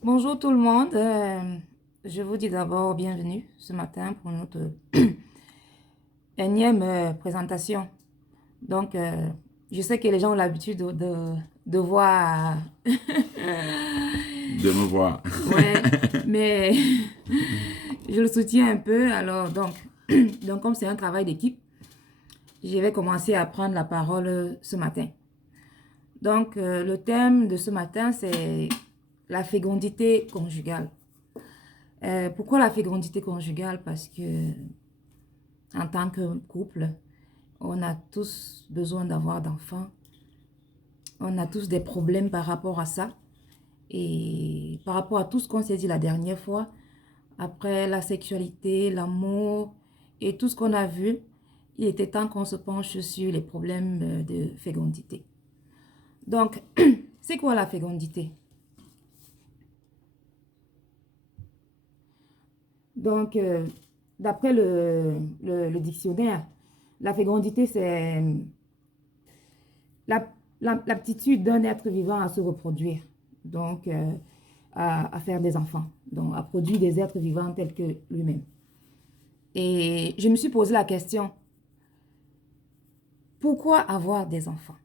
Bonjour tout le monde. Je vous dis d'abord bienvenue ce matin pour notre énième présentation. Donc, je sais que les gens ont l'habitude de voir. De me voir. Ouais, mais je le soutiens un peu. Alors, donc comme c'est un travail d'équipe, je vais commencer à prendre la parole ce matin. Donc, le thème de ce matin, c'est la fécondité conjugale. Pourquoi la fécondité conjugale? Parce que en tant que couple, on a tous besoin d'avoir d'enfants. On a tous des problèmes par rapport à ça. Et par rapport à tout ce qu'on s'est dit la dernière fois, après la sexualité, l'amour et tout ce qu'on a vu, il était temps qu'on se penche sur les problèmes de fécondité. Donc, c'est quoi la fécondité? Donc, d'après le dictionnaire, la fécondité, c'est la- l'aptitude d'un être vivant à se reproduire, donc à faire des enfants, donc à produire des êtres vivants tels que lui-même. Et je me suis posé la question, pourquoi avoir des enfants?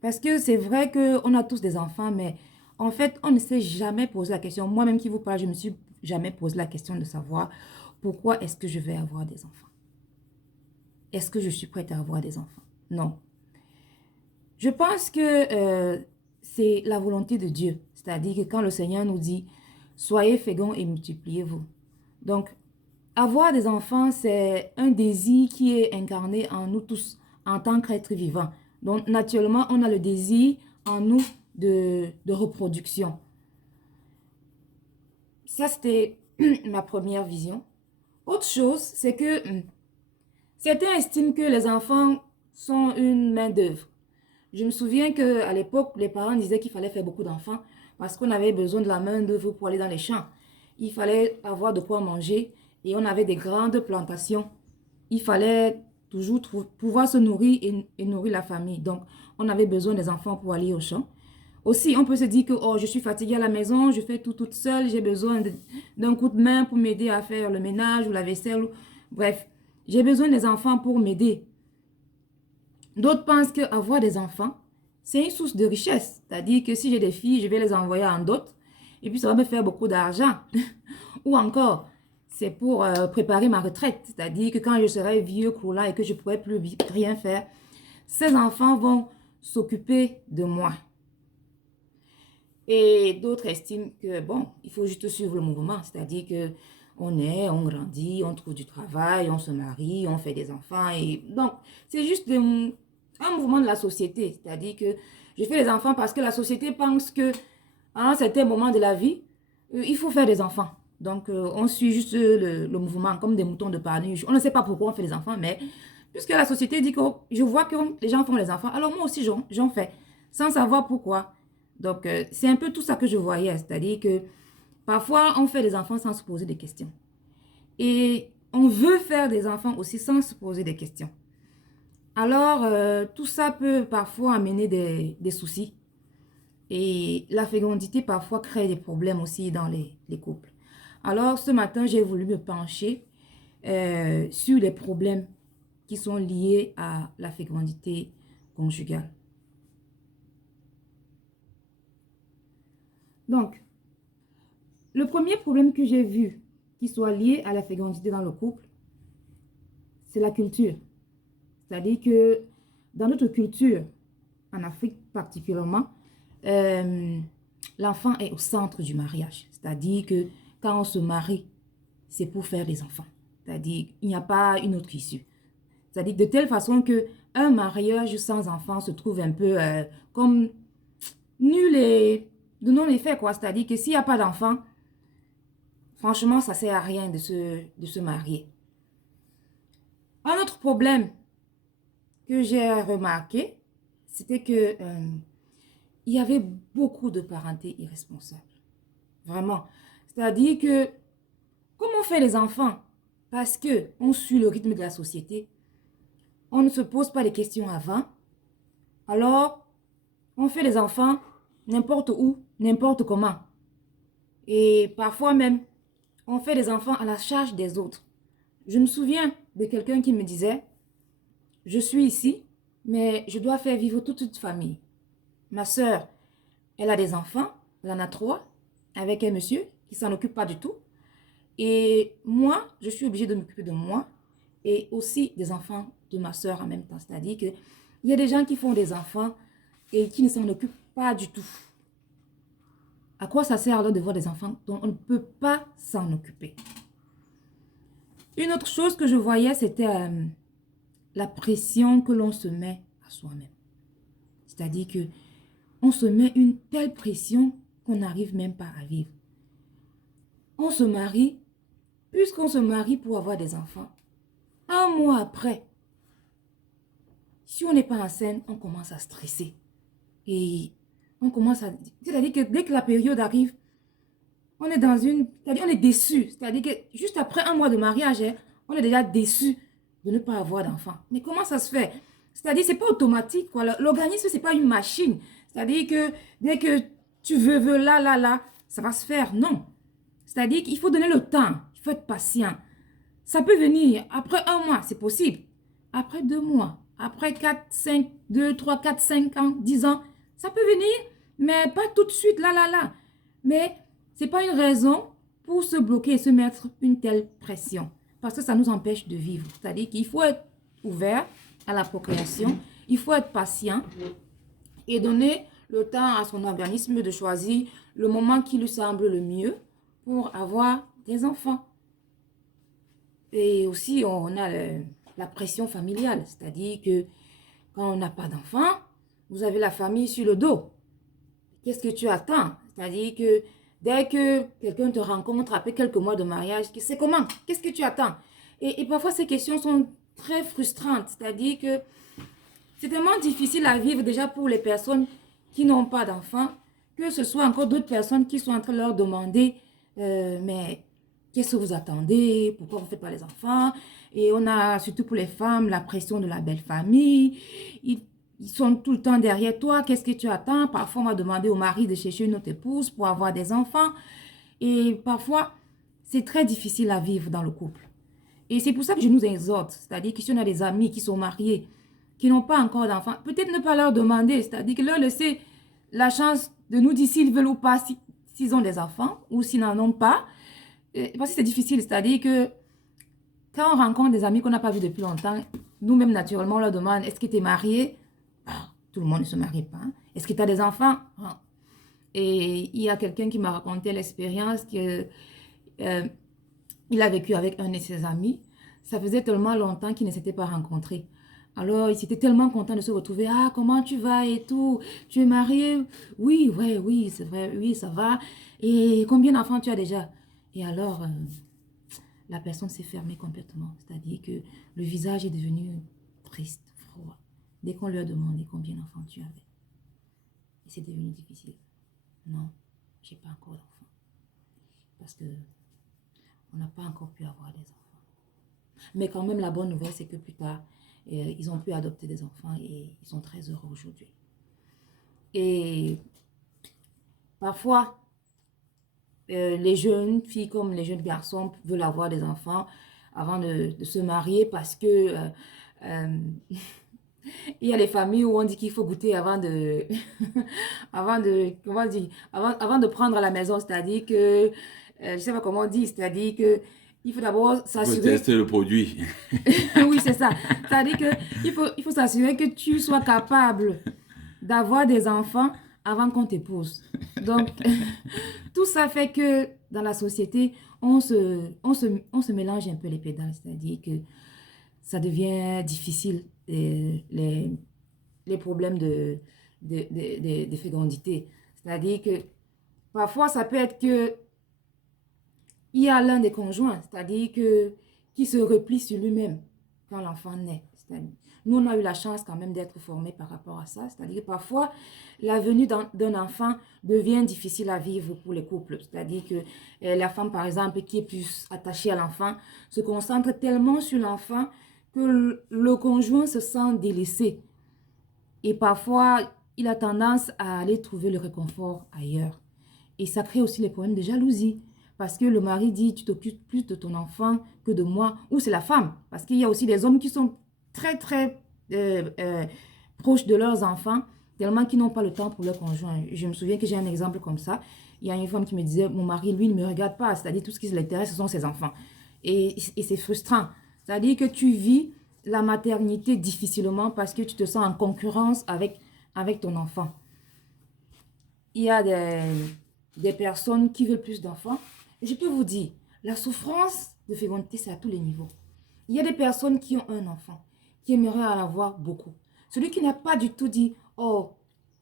Parce que c'est vrai qu'on a tous des enfants, mais en fait, on ne s'est jamais posé la question. Moi-même qui vous parle, je ne me suis jamais posé la question de savoir pourquoi est-ce que je vais avoir des enfants? Est-ce que je suis prête à avoir des enfants? Non. Je pense que c'est la volonté de Dieu. C'est-à-dire que quand le Seigneur nous dit, soyez féconds et multipliez-vous. Donc, avoir des enfants, c'est un désir qui est incarné en nous tous en tant qu'être vivant. Donc, naturellement, on a le désir en nous de reproduction. Ça, c'était ma première vision. Autre chose, c'est que certains estiment que les enfants sont une main-d'œuvre. Je me souviens qu'à l'époque, les parents disaient qu'il fallait faire beaucoup d'enfants parce qu'on avait besoin de la main-d'œuvre pour aller dans les champs. Il fallait avoir de quoi manger et on avait des grandes plantations. Il fallait toujours pouvoir se nourrir et nourrir la famille. Donc, on avait besoin des enfants pour aller au champ. Aussi, on peut se dire que oh, je suis fatiguée à la maison, je fais tout toute seule, j'ai besoin d'un coup de main pour m'aider à faire le ménage ou la vaisselle. Bref, j'ai besoin des enfants pour m'aider. D'autres pensent qu'avoir des enfants, c'est une source de richesse. C'est-à-dire que si j'ai des filles, je vais les envoyer en dot et puis ça va me faire beaucoup d'argent. Ou encore, c'est pour préparer ma retraite. C'est-à-dire que quand je serai vieux, là et que je ne pourrai plus rien faire, ces enfants vont s'occuper de moi. Et d'autres estiment que, bon, il faut juste suivre le mouvement. C'est-à-dire que on grandit, on trouve du travail, on se marie, on fait des enfants. Et donc, c'est juste un mouvement de la société. C'est-à-dire que je fais des enfants parce que la société pense que à un certain moment de la vie, il faut faire des enfants. Donc, on suit juste le mouvement comme des moutons de Panurge. On ne sait pas pourquoi on fait des enfants, mais puisque la société dit que je vois que les gens font les enfants, alors moi aussi j'en fais, sans savoir pourquoi. Donc, c'est un peu tout ça que je voyais. C'est-à-dire que parfois, on fait des enfants sans se poser des questions. Et on veut faire des enfants aussi sans se poser des questions. Alors, tout ça peut parfois amener des soucis. Et la fécondité parfois crée des problèmes aussi dans les couples. Alors, ce matin, j'ai voulu me pencher sur les problèmes qui sont liés à la fécondité conjugale. Donc, le premier problème que j'ai vu qui soit lié à la fécondité dans le couple, c'est la culture. C'est-à-dire que dans notre culture, en Afrique particulièrement, euh, l'enfant est au centre du mariage. C'est-à-dire que quand on se marie, c'est pour faire des enfants. C'est-à-dire qu'il n'y a pas une autre issue. C'est-à-dire de telle façon que un mariage sans enfant se trouve un peu comme nul et de non-effet, quoi. C'est-à-dire que s'il n'y a pas d'enfant, franchement, ça ne sert à rien de se marier. Un autre problème que j'ai remarqué, c'était que il y avait beaucoup de parentés irresponsables. Vraiment. C'est-à-dire que, comment on fait les enfants? Parce que on suit le rythme de la société, on ne se pose pas les questions avant, alors on fait les enfants n'importe où, n'importe comment. Et parfois même, on fait des enfants à la charge des autres. Je me souviens de quelqu'un qui me disait, je suis ici, mais je dois faire vivre toute une famille. Ma sœur, elle a des enfants, elle en a 3, avec un monsieur qui s'en occupe pas du tout. Et moi, je suis obligée de m'occuper de moi et aussi des enfants de ma sœur en même temps. C'est-à-dire qu'il y a des gens qui font des enfants et qui ne s'en occupent pas du tout. À quoi ça sert alors de voir des enfants dont on ne peut pas s'en occuper? Une autre chose que je voyais, c'était la pression que l'on se met à soi-même. C'est-à-dire que on se met une telle pression qu'on n'arrive même pas à vivre. On se marie, puisqu'on se marie pour avoir des enfants. Un mois après, si on n'est pas enceinte, on commence à stresser. Et on commence à... C'est-à-dire que dès que la période arrive, on est dans une... C'est-à-dire on est déçu. C'est-à-dire que juste après un mois de mariage, on est déjà déçu de ne pas avoir d'enfant. Mais comment ça se fait? C'est-à-dire c'est pas automatique, quoi. L'organisme, c'est pas une machine. C'est-à-dire que dès que tu veux, là, ça va se faire. Non. C'est-à-dire qu'il faut donner le temps. Il faut être patient. Ça peut venir après un mois, c'est possible. Après 2 mois, après 4, 5, 2, 3, 4, 5 ans, 10 ans, ça peut venir, mais pas tout de suite, là. Mais ce n'est pas une raison pour se bloquer et se mettre une telle pression. Parce que ça nous empêche de vivre. C'est-à-dire qu'il faut être ouvert à la procréation, il faut être patient et donner le temps à son organisme de choisir le moment qui lui semble le mieux pour avoir des enfants. Et aussi, on a la pression familiale, c'est-à-dire que quand on n'a pas d'enfant, vous avez la famille sur le dos. Qu'est-ce que tu attends? C'est-à-dire que dès que quelqu'un te rencontre après quelques mois de mariage, c'est comment? Qu'est-ce que tu attends? Et parfois, ces questions sont très frustrantes, c'est-à-dire que c'est tellement difficile à vivre déjà pour les personnes qui n'ont pas d'enfants, que ce soit encore d'autres personnes qui sont en train de leur demander, mais qu'est-ce que vous attendez? Pourquoi vous ne faites pas les enfants? Et on a, surtout pour les femmes, la pression de la belle famille. Ils sont tout le temps derrière toi. Qu'est-ce que tu attends? Parfois, on va demander au mari de chercher une autre épouse pour avoir des enfants. Et parfois, c'est très difficile à vivre dans le couple. Et c'est pour ça que je nous exhorte. C'est-à-dire que si on a des amis qui sont mariés, qui n'ont pas encore d'enfants, peut-être ne pas leur demander. C'est-à-dire que leur laisser la chance de nous dire s'ils veulent ou pas, s'ils ont des enfants ou s'ils n'en ont pas. Parce que c'est difficile, c'est-à-dire que quand on rencontre des amis qu'on n'a pas vus depuis longtemps, nous-mêmes, naturellement, on leur demande, est-ce que tu es marié? Tout le monde ne se marie pas. Est-ce que tu as des enfants? Et il y a quelqu'un qui m'a raconté l'expérience que il a vécu avec un de ses amis. Ça faisait tellement longtemps qu'ils ne s'étaient pas rencontrés. Alors, il était tellement content de se retrouver. Ah, comment tu vas et tout? Tu es marié? Oui, ouais, oui, c'est vrai, oui, ça va. Et combien d'enfants tu as déjà? Et alors, la personne s'est fermée complètement. C'est-à-dire que le visage est devenu triste, froid. Dès qu'on lui a demandé combien d'enfants tu avais. Et c'est devenu difficile. Non, j'ai pas encore d'enfants. Parce que on n'a pas encore pu avoir des enfants. Mais quand même, la bonne nouvelle, c'est que plus tard, ils ont pu adopter des enfants et ils sont très heureux aujourd'hui. Et parfois, les jeunes filles comme les jeunes garçons veulent avoir des enfants avant de se marier parce que il y a les familles où on dit qu'il faut goûter avant de comment dire, avant de prendre à la maison, c'est-à-dire que je ne sais pas comment on dit, c'est-à-dire que il faut d'abord s'assurer. Il faut tester le produit. Oui, c'est ça. C'est-à-dire que il faut s'assurer que tu sois capable d'avoir des enfants avant qu'on t'épouse. Donc, tout ça fait que dans la société, on se mélange un peu les pédales. C'est-à-dire que ça devient difficile, les problèmes de fécondité. C'est-à-dire que parfois, ça peut être que il y a l'un des conjoints, c'est-à-dire que qui se replie sur lui-même quand l'enfant naît. Nous, on a eu la chance quand même d'être formés par rapport à ça. C'est-à-dire que parfois, la venue d'un enfant devient difficile à vivre pour les couples. C'est-à-dire que la femme, par exemple, qui est plus attachée à l'enfant, se concentre tellement sur l'enfant que le conjoint se sent délaissé. Et parfois, il a tendance à aller trouver le réconfort ailleurs. Et ça crée aussi les problèmes de jalousie. Parce que le mari dit, tu t'occupes plus de ton enfant que de moi. Ou c'est la femme. Parce qu'il y a aussi des hommes qui sont très, très proches de leurs enfants, tellement qu'ils n'ont pas le temps pour leur conjoint. Je me souviens que j'ai un exemple comme ça. Il y a une femme qui me disait, mon mari, lui, ne me regarde pas. C'est-à-dire, tout ce qui l'intéresse, ce sont ses enfants. Et c'est frustrant. C'est-à-dire que tu vis la maternité difficilement parce que tu te sens en concurrence avec ton enfant. Il y a des personnes qui veulent plus d'enfants. Et je peux vous dire, la souffrance de fécondité, c'est à tous les niveaux. Il y a des personnes qui ont un enfant, qui aimeraient en avoir beaucoup. Celui qui n'a pas du tout dit, oh,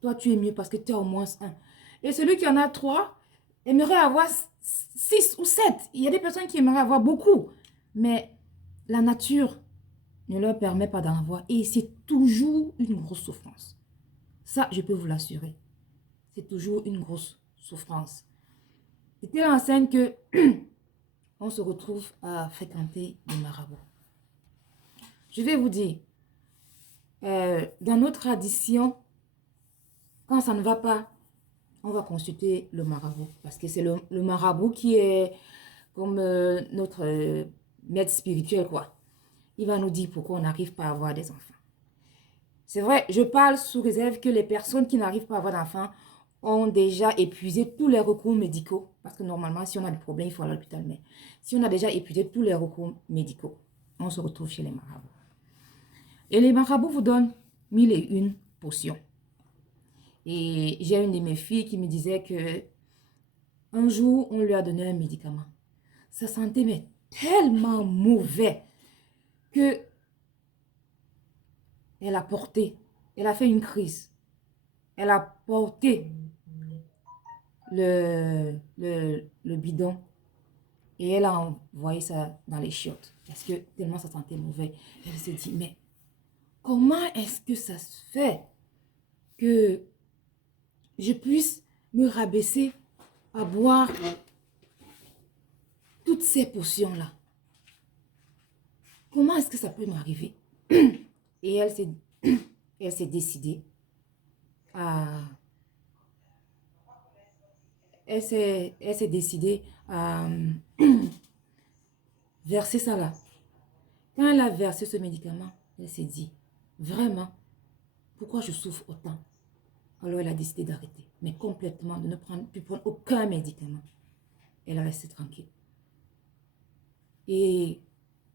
toi tu es mieux parce que tu as au moins un. Et celui qui en a 3 aimerait avoir 6 ou 7. Il y a des personnes qui aimeraient avoir beaucoup. Mais la nature ne leur permet pas d'en avoir. Et c'est toujours une grosse souffrance. Ça, je peux vous l'assurer. C'est toujours une grosse souffrance. C'est telle enseigne que on se retrouve à fréquenter des marabouts. Je vais vous dire, dans nos traditions, quand ça ne va pas, on va consulter le marabout. Parce que c'est le marabout qui est comme notre maître spirituel, quoi. Il va nous dire pourquoi on n'arrive pas à avoir des enfants. C'est vrai, je parle sous réserve que les personnes qui n'arrivent pas à avoir d'enfants ont déjà épuisé tous les recours médicaux. Parce que normalement, si on a des problèmes, il faut aller à l'hôpital. Mais si on a déjà épuisé tous les recours médicaux, on se retrouve chez les marabouts. Et les marabouts vous donnent 1001 potions. Et j'ai une de mes filles qui me disait que un jour, on lui a donné un médicament. Ça sentait mais tellement mauvais que elle a porté, elle a fait une crise. Elle a porté le bidon et elle a envoyé ça dans les chiottes parce que tellement ça sentait mauvais. Elle s'est dit, mais comment est-ce que ça se fait que je puisse me rabaisser à boire toutes ces potions-là? Comment est-ce que ça peut m'arriver? Et elle s'est décidée à... Elle s'est décidée à verser ça là. Quand elle a versé ce médicament, elle s'est dit, vraiment, pourquoi je souffre autant? Alors elle a décidé d'arrêter, mais complètement, de ne plus prendre aucun médicament. Elle a resté tranquille. Et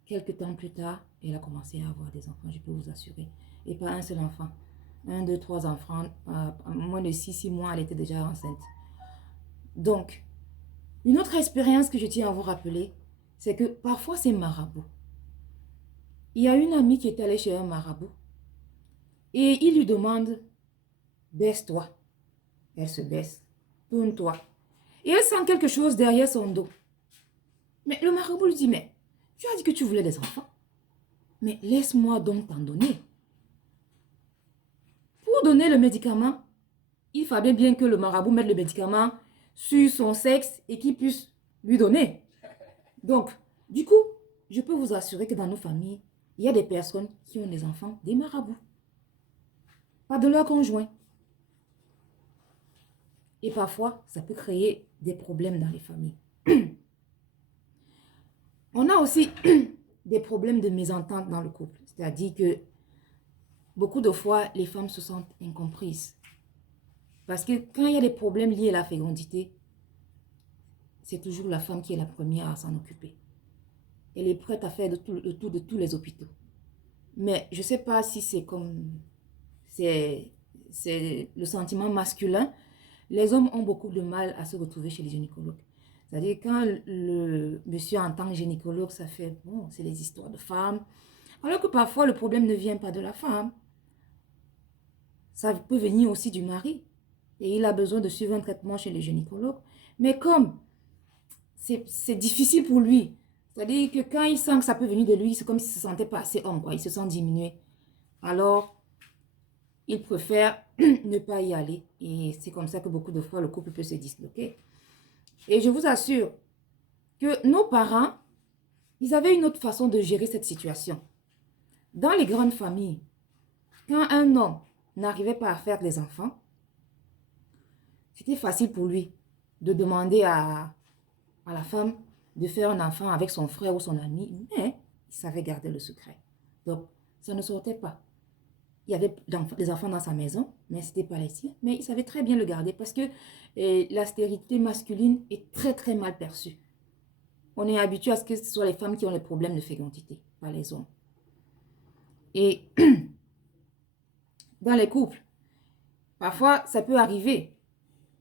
quelques temps plus tard, elle a commencé à avoir des enfants, je peux vous assurer. Et pas un seul enfant. 1, 2, 3 enfants. En moins de 6 mois, elle était déjà enceinte. Donc, une autre expérience que je tiens à vous rappeler, c'est que parfois c'est marabout. Il y a une amie qui est allée chez un marabout et il lui demande, baisse-toi. Elle se baisse, tourne-toi. Et elle sent quelque chose derrière son dos. Mais le marabout lui dit, mais tu as dit que tu voulais des enfants. Mais laisse-moi donc t'en donner. Pour donner le médicament, il fallait bien que le marabout mette le médicament sur son sexe et qu'il puisse lui donner. Donc, du coup, je peux vous assurer que dans nos familles, il y a des personnes qui ont des enfants des marabouts. Pas de leur conjoint. Et parfois, ça peut créer des problèmes dans les familles. On a aussi des problèmes de mésentente dans le couple. C'est-à-dire que beaucoup de fois, les femmes se sentent incomprises. Parce que quand il y a des problèmes liés à la fécondité, c'est toujours la femme qui est la première à s'en occuper. Elle est prête à faire le tour de tous les hôpitaux. Mais je ne sais pas si c'est comme... C'est le sentiment masculin. Les hommes ont beaucoup de mal à se retrouver chez les gynécologues. C'est-à-dire quand le monsieur en tant que gynécologue, ça fait, bon, c'est les histoires de femmes. Alors que parfois, le problème ne vient pas de la femme. Ça peut venir aussi du mari. Et il a besoin de suivre un traitement chez le gynécologue. Mais comme c'est difficile pour lui, c'est-à-dire que quand il sent que ça peut venir de lui, c'est comme s'il ne se sentait pas assez homme, quoi. Il se sent diminué. Alors, il préfère ne pas y aller. Et c'est comme ça que beaucoup de fois, le couple peut se disloquer. Et je vous assure que nos parents, ils avaient une autre façon de gérer cette situation. Dans les grandes familles, quand un homme n'arrivait pas à faire des enfants, c'était facile pour lui. de demander à la femme de faire un enfant avec son frère ou son ami, mais il savait garder le secret. Donc, ça ne sortait pas. Il y avait des enfants dans sa maison, mais ce n'était pas les siens. Mais il savait très bien le garder parce que la stérilité masculine est très, très mal perçue. On est habitué à ce que ce soit les femmes qui ont les problèmes de fécondité, pas les hommes. Et dans les couples, parfois, ça peut arriver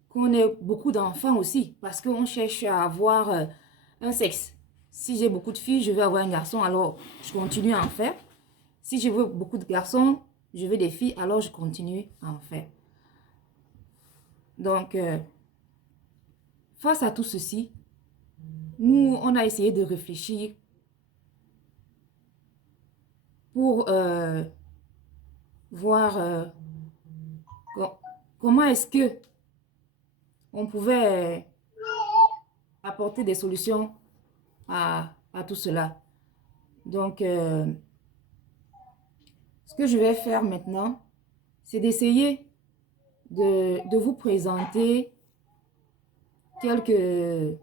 qu'on ait beaucoup d'enfants aussi parce qu'on cherche à avoir un sexe. Si j'ai beaucoup de filles, je veux avoir un garçon, alors je continue à en faire. Si je veux beaucoup de garçons, je veux des filles, alors je continue à en faire. Donc, face à tout ceci, nous, on a essayé de réfléchir pour voir comment est-ce que on pouvait apporter des solutions à tout cela. Donc, ce que je vais faire maintenant, c'est d'essayer de vous présenter quelques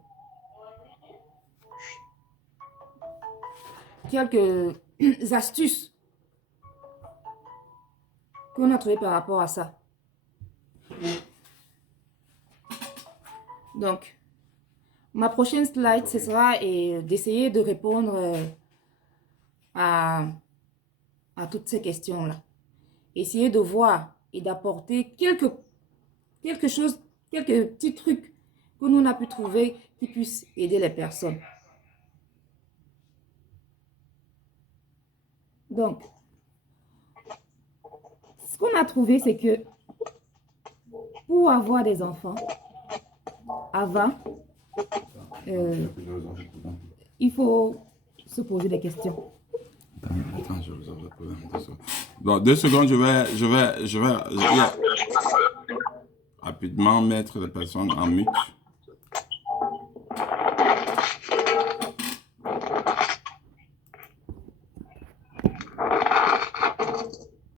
astuces qu'on a trouvées par rapport à ça. Donc, ma prochaine slide, ce sera d'essayer de répondre à toutes ces questions-là. Essayer de voir et d'apporter quelques petits trucs que nous on a pu trouver qui puissent aider les personnes. Donc, ce qu'on a trouvé, c'est que pour avoir des enfants, avant, il faut se poser des questions. Attends, je vous avais posé une question. Bon, 2 secondes, je vais rapidement mettre les personnes en mute.